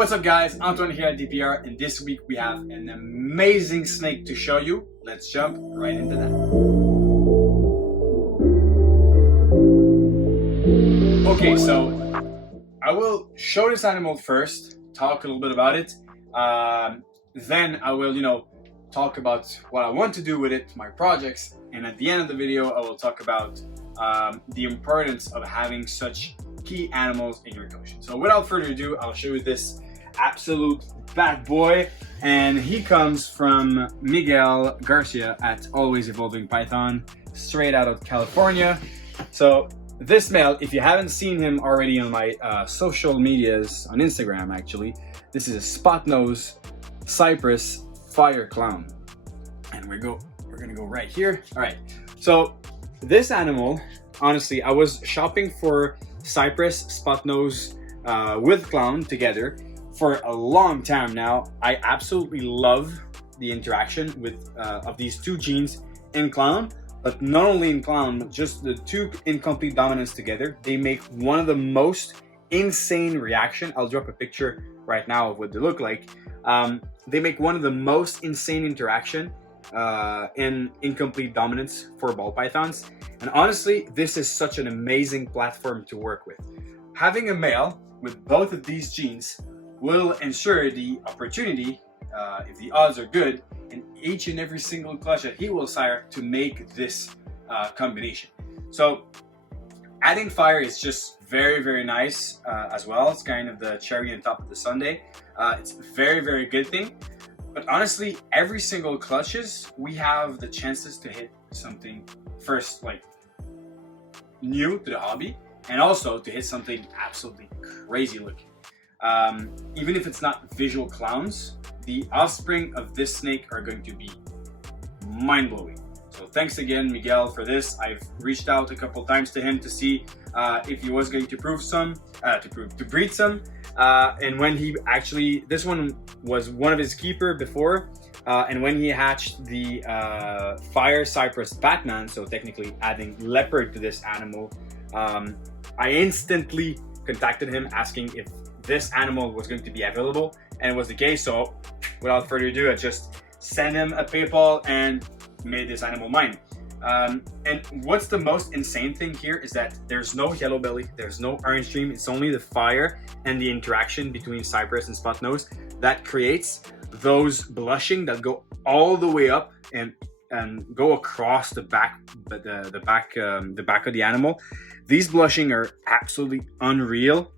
What's up guys, Antoine here at DPR, and this week we have an amazing snake to show you. Let's jump right into that. Okay, so I will show this animal first, talk a little bit about it. Then I will, talk about what I want to do with it, my projects, and at the end of the video I will talk about the importance of having such key animals in your collection. So without further ado, I'll show you this absolute bad boy, and he comes from Miguel Garcia at Awlays Evolving Python, straight out of California. So this male, if you haven't seen him already on my social medias, on Instagram actually, this is a spot nose Cypress fire clown, and we're gonna go right here. All right, so this animal, honestly, I was shopping for Cypress, spot nose with clown together for a long time now. I absolutely love the interaction with of these two genes in clown, but not only in clown, but just the two in complete dominance together. They make one of the most insane reaction. I'll drop a picture right now of what they look like. They make one of the most insane interaction in incomplete dominance for ball pythons. And honestly, this is such an amazing platform to work with. Having a male with both of these genes will ensure the opportunity, if the odds are good, in each and every single clutch that he will sire to make this combination. So adding fire is just very, very nice as well. It's kind of the cherry on top of the sundae. It's a very, very good thing. But honestly, every single clutches, we have the chances to hit something first, like new to the hobby, and also to hit something absolutely crazy looking. Even if it's not visual clowns, the offspring of this snake are going to be mind-blowing. So thanks again, Miguel, for this. I've reached out a couple times to him to see if he was going to breed some. And when he actually, this one was one of his keeper before, and when he hatched the fire cypress Batman, so technically adding leopard to this animal, I instantly contacted him asking if this animal was going to be available, and it was the case. So without further ado, I just sent him a PayPal and made this animal mine. And what's the most insane thing here is that there's no yellow belly, there's no orange stream. It's only the fire and the interaction between Cypress and spot nose that creates those blushing that go all the way up and go across the back, the back of the animal. These blushing are absolutely unreal.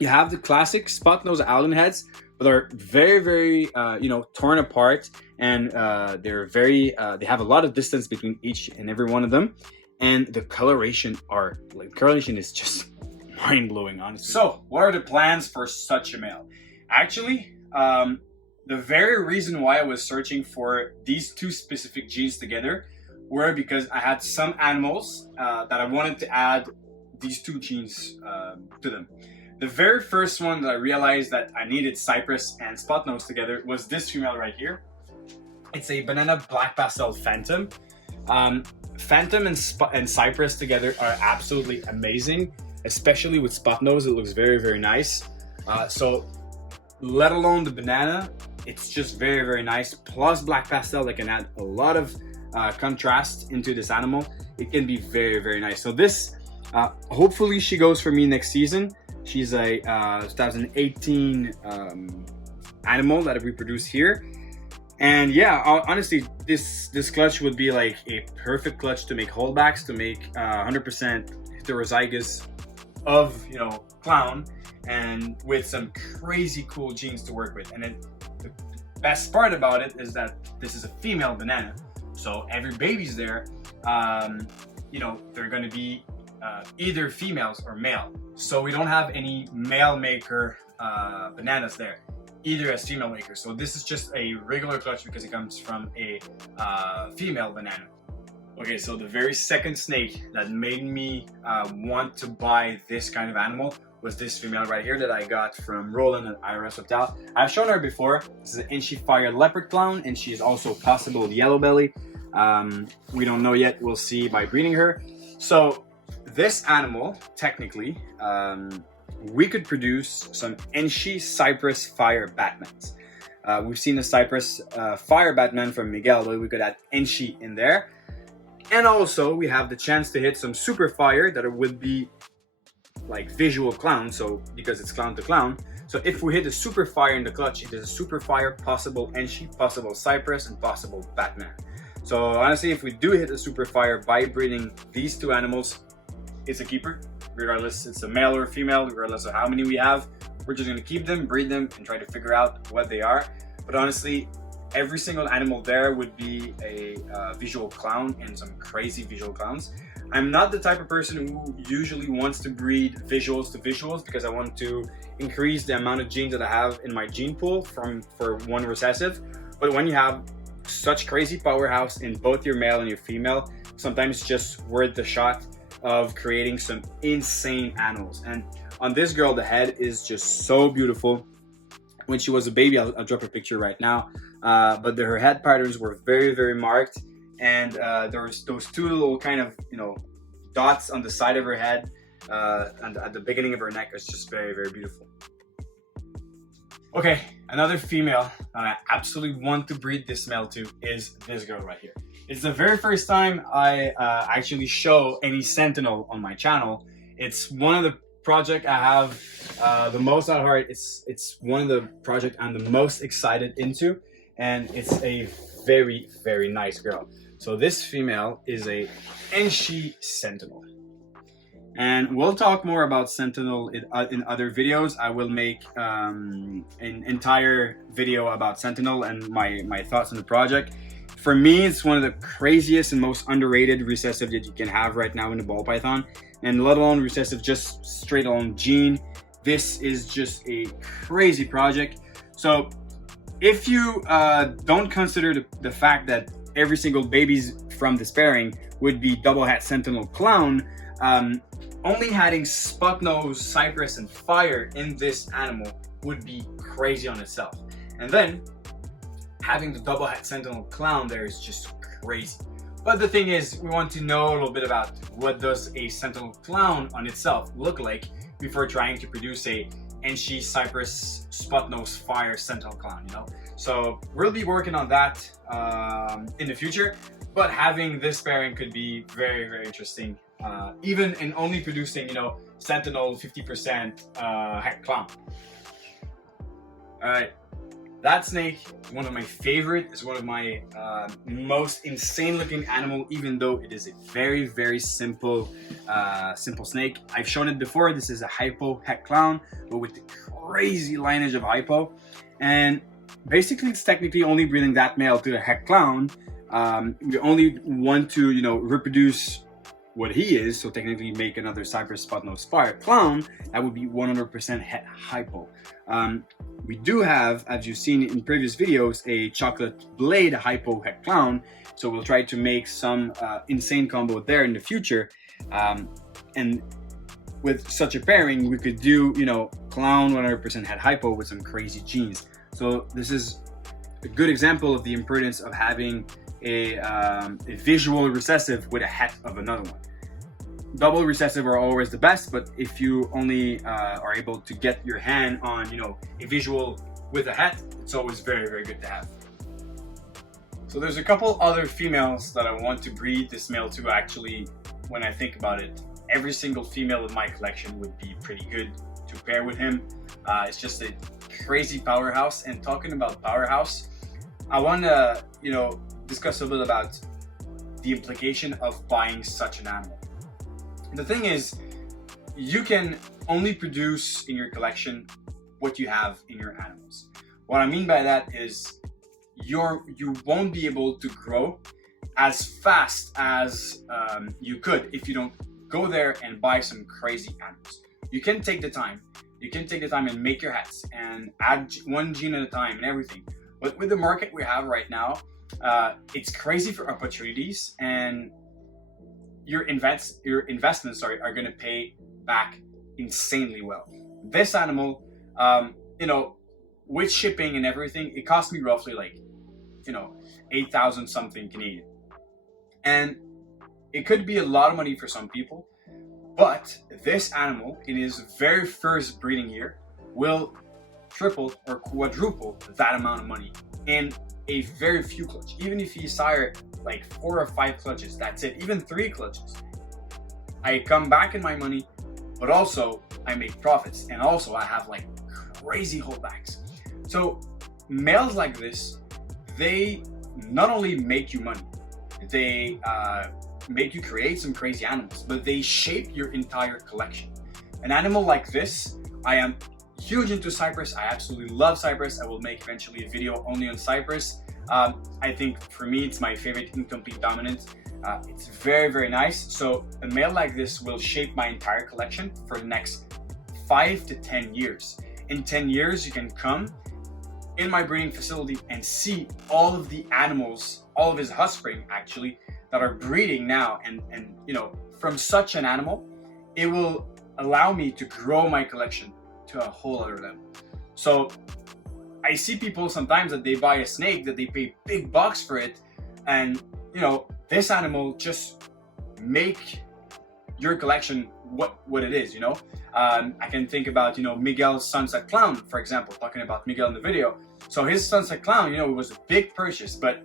You have the classic spot nose Allen heads, but they're very, very torn apart, and they're very they have a lot of distance between each and every one of them, and the coloration is just mind-blowing, honestly. So what are the plans for such a male? Actually, the very reason why I was searching for these two specific genes together were because I had some animals that I wanted to add these two genes to them. The very first one that I realized that I needed Cypress and spot nose together was this female right here. It's a banana black pastel phantom. Phantom and Cypress together are absolutely amazing, especially with spot nose. It looks very, very nice. So let alone the banana, it's just very, very nice. Plus black pastel that can add a lot of contrast into this animal. It can be very, very nice. So this, hopefully she goes for me next season. She's a 2018 animal that I reproduced here. And yeah, honestly, this clutch would be like a perfect clutch to make holdbacks, to make 100% heterozygous of, clown, and with some crazy cool genes to work with. And then the best part about it is that this is a female banana. So every baby's there, they're going to be either females or male. So we don't have any male maker bananas there, either as female makers. So this is just a regular clutch because it comes from a female banana. Okay, so the very second snake that made me want to buy this kind of animal was this female right here that I got from Roland at IRS Reptiles. I've shown her before. This is an Inchy Fire leopard clown, and she's also possible yellow belly. We don't know yet. We'll see by breeding her. So this animal, technically, we could produce some Enshi Cypress Fire Batmans. We've seen the Cypress Fire Batman from Miguel, but we could add Enshi in there. And also we have the chance to hit some Super Fire that would be like visual clown, so because it's clown to clown. So if we hit a Super Fire in the clutch, it is a Super Fire, possible Enshi, possible Cypress, and possible Batman. So honestly, if we do hit a Super Fire by breeding these two animals, it's a keeper. Regardless it's a male or a female, regardless of how many we have, we're just going to keep them, breed them, and try to figure out what they are. But honestly, every single animal there would be a visual clown, and some crazy visual clowns. I'm not the type of person who usually wants to breed visuals to visuals, because I want to increase the amount of genes that I have in my gene pool for one recessive. But when you have such crazy powerhouse in both your male and your female, sometimes it's just worth the shot of creating some insane animals. And on this girl, the head is just so beautiful. When she was a baby, I'll drop a picture right now, but her head patterns were very, very marked, and there was those two little kind of, you know, dots on the side of her head and at the beginning of her neck is just very, very beautiful. Okay, another female that I absolutely want to breed this male to is this girl right here. It's the very first time I actually show any Sentinel on my channel. It's one of the project I have the most at heart. It's one of the project I'm the most excited into, and it's a very, very nice girl. So this female is a Enshi Sentinel, and we'll talk more about Sentinel in other videos. I will make an entire video about Sentinel and my thoughts on the project. For me, it's one of the craziest and most underrated recessive that you can have right now in the ball python, and let alone recessive just straight on gene. This is just a crazy project. So if you don't consider the fact that every single babies from this pairing would be double hat Sentinel clown, only having spot nose, Cypress, and Fire in this animal would be crazy on itself. And then having the double hat Sentinel clown there is just crazy. But the thing is, we want to know a little bit about what does a Sentinel clown on itself look like before trying to produce a Enshi Cypress spot nose Fire Sentinel clown, you know. So we'll be working on that in the future, but having this pairing could be very, very interesting, even in only producing, you know, Sentinel 50% heck clown. All right. That snake is one of my favorite. It's one of my most insane looking animal, even though it is a very, very simple snake. I've shown it before. This is a hypo heck clown, but with the crazy lineage of hypo. And basically it's technically only breeding that male to the heck clown. We only want to, you know, reproduce what he is, so technically make another Cypress spot nose Fire clown. That would be 100% het hypo. We do have, as you've seen in previous videos, a chocolate blade hypo het clown, so we'll try to make some insane combo there in the future. And with such a pairing, we could do, you know, clown 100% het hypo with some crazy genes. So this is a good example of the importance of having a visual recessive with a het of another one. Double recessive are always the best, but if you only are able to get your hand on, you know, a visual with a het, it's always very, very good to have. So there's a couple other females that I want to breed this male to. Actually, when I think about it, every single female in my collection would be pretty good to pair with him. It's just a crazy powerhouse. And talking about powerhouse, I want to, you know, discuss a little bit about the implication of buying such an animal. The thing is, you can only produce in your collection what you have in your animals. What I mean by that is you won't be able to grow as fast as you could if you don't go there and buy some crazy animals. You can take the time. You can take the time and make your hats and add one gene at a time and everything. But with the market we have right now, it's crazy for opportunities, and your investments are going to pay back insanely well. This animal, you know, with shipping and everything, it cost me roughly like, you know, 8,000 something Canadian. And it could be a lot of money for some people, But this animal, in his very first breeding year, will triple or quadruple that amount of money in a very few clutches. Even if he sire like 4 or 5 clutches, that's it. Even 3 clutches, I come back in my money, but also I make profits, and also I have like crazy holdbacks. So males like this, they not only make you money, they make you create some crazy animals, but they shape your entire collection. An animal like this, I am huge into Cypress. I absolutely love Cypress. I will make eventually a video only on Cypress. I think for me, it's my favorite incomplete dominant. It's very, very nice. So a male like this will shape my entire collection for the next 5 to 10 years. In 10 years, you can come in my breeding facility and see all of the animals, all of his offspring actually, that are breeding now. And you know, from such an animal, it will allow me to grow my collection to a whole other level. So I see people sometimes that they buy a snake, that they pay big bucks for it, and you know, this animal just make your collection what it is, you know. I can think about, you know, Miguel's Sunset Clown, for example, talking about Miguel in the video. So his Sunset Clown, you know, it was a big purchase, but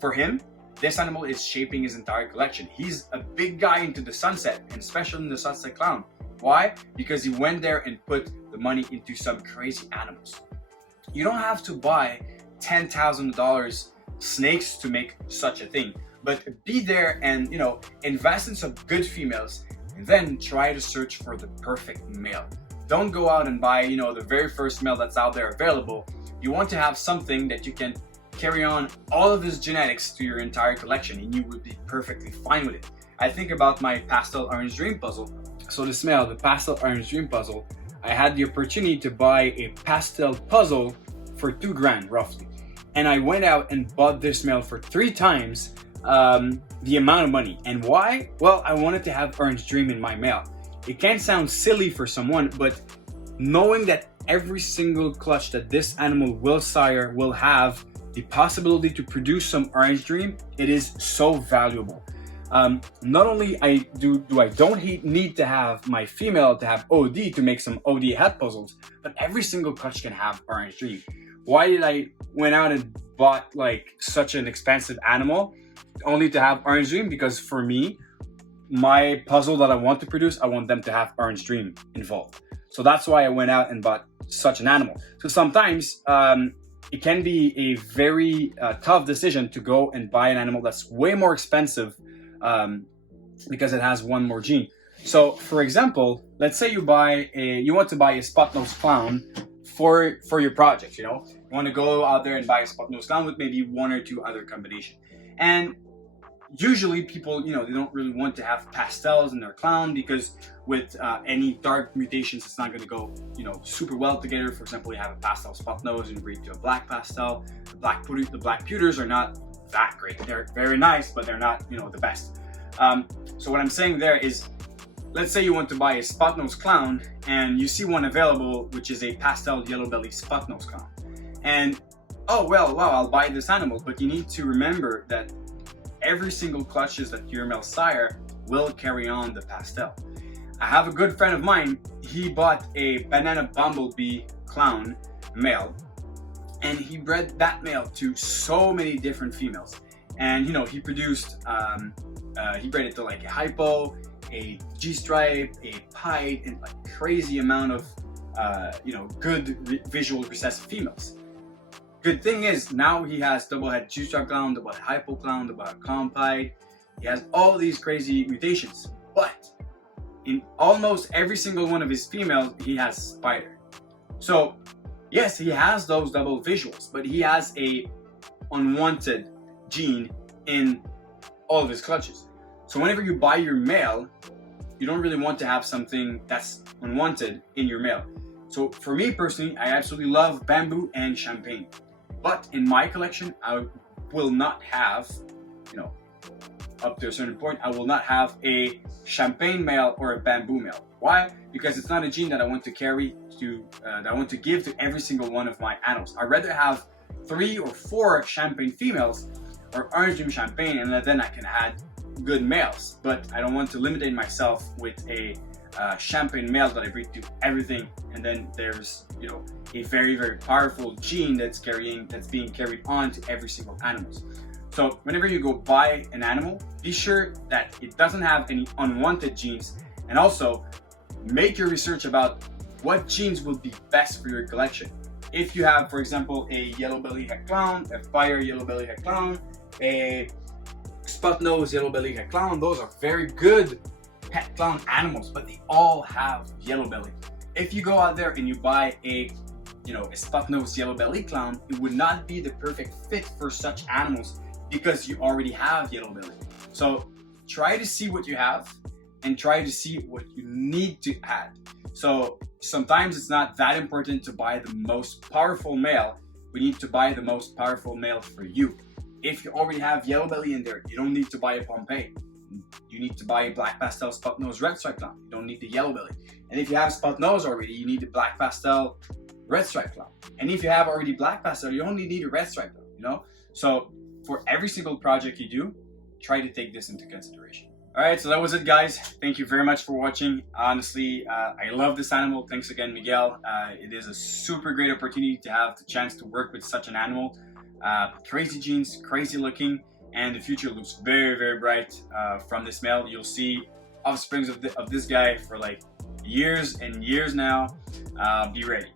for him, this animal is shaping his entire collection. He's a big guy into the sunset, and especially in the Sunset Clown. Why? Because he went there and put the money into some crazy animals. You don't have to buy $10,000 snakes to make such a thing, but be there and, you know, invest in some good females, and then try to search for the perfect male. Don't go out and buy, you know, the very first male that's out there available. You want to have something that you can carry on all of his genetics to your entire collection, and you would be perfectly fine with it. I think about my pastel orange dream puzzle. So this male, the pastel orange dream puzzle, I had the opportunity to buy a pastel puzzle for $2,000 roughly. And I went out and bought this male for 3 times the amount of money. And why? Well, I wanted to have orange dream in my male. It can sound silly for someone, but knowing that every single clutch that this animal will sire will have the possibility to produce some orange dream, it is so valuable. Not only don't need to have my female to have OD to make some OD head puzzles, but every single clutch can have orange dream. Why did I went out and bought like such an expensive animal only to have orange dream? Because for me, my puzzle that I want to produce, I want them to have orange dream involved. So that's why I went out and bought such an animal. So sometimes it can be a very tough decision to go and buy an animal that's way more expensive because it has one more gene. So for example, let's say you want to buy a spot nose clown for your project, you know. You want to go out there and buy a spot nose clown with maybe 1 or 2 other combination. And usually people, you know, they don't really want to have pastels in their clown because with any dark mutations, it's not going to go, you know, super well together. For example, you have a pastel spot nose and breed to a black pastel. The black pewters are not that great. They're very nice, but they're not, you know, the best. So what I'm saying there is, let's say you want to buy a spot nose clown and you see one available, which is a pastel yellow belly spot nose clown. And, oh, well, wow, I'll buy this animal. But you need to remember that every single clutches that your male sire will carry on the pastel. I have a good friend of mine, he bought a banana bumblebee clown male, and he bred that male to so many different females. And you know, he produced, he bred it to like a hypo, a G-stripe, a pied, and like crazy amount of, you know, good visual recessive females. Good thing is now he has double head G-stripe clown, double head hypo clown, double head compide. He has all these crazy mutations, but in almost every single one of his females, he has spider. So yes, he has those double visuals, but he has a unwanted gene in all of his clutches. So whenever you buy your male, you don't really want to have something that's unwanted in your male. So for me personally, I absolutely love bamboo and champagne. But in my collection, I will not have, you know, up to a certain point, I will not have a champagne male or a bamboo male. Why? Because it's not a gene that I want to carry to, that I want to give to every single one of my animals. I'd rather have 3 or 4 champagne females or orange dream champagne, and then I can add good males, but I don't want to limit myself with a champagne male that I breed to everything, and then there's, you know, a very, very powerful gene that's being carried on to every single animal. So whenever you go buy an animal, be sure that it doesn't have any unwanted genes, and also make your research about what genes will be best for your collection. If you have, for example, a yellow-bellied het clown, a fire yellow-bellied het clown, a spot-nosed yellow-bellied het clown, those are very good het clown animals, but they all have yellow belly. If you go out there and you buy a spot-nosed yellow-bellied clown, it would not be the perfect fit for such animals because you already have yellow belly. So try to see what you have and try to see what you need to add. So sometimes it's not that important to buy the most powerful male. We need to buy the most powerful male for you. If you already have yellow belly in there, you don't need to buy a Pompeii. You need to buy a black pastel spot nose red stripe clown. You don't need the yellow belly. And if you have spot nose already, you need the black pastel red stripe clown. And if you have already black pastel, you only need a red stripe clown, you know? So for every single project you do, try to take this into consideration. All right, so that was it, guys. Thank you very much for watching. Honestly, I love this animal. Thanks again, Miguel. It is a super great opportunity to have the chance to work with such an animal. Crazy genes, crazy looking, and the future looks very, very bright from this male. You'll see offsprings of this guy for like years and years now. Be ready.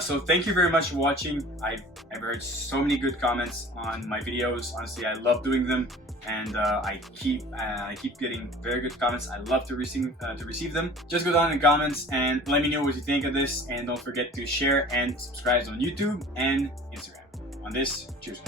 So thank you very much for watching. I've heard so many good comments on my videos. Honestly, I love doing them, and I keep getting very good comments. I love to receive them. Just go down in the comments and let me know what you think of this, and don't forget to share and subscribe on YouTube and Instagram. On this, cheers.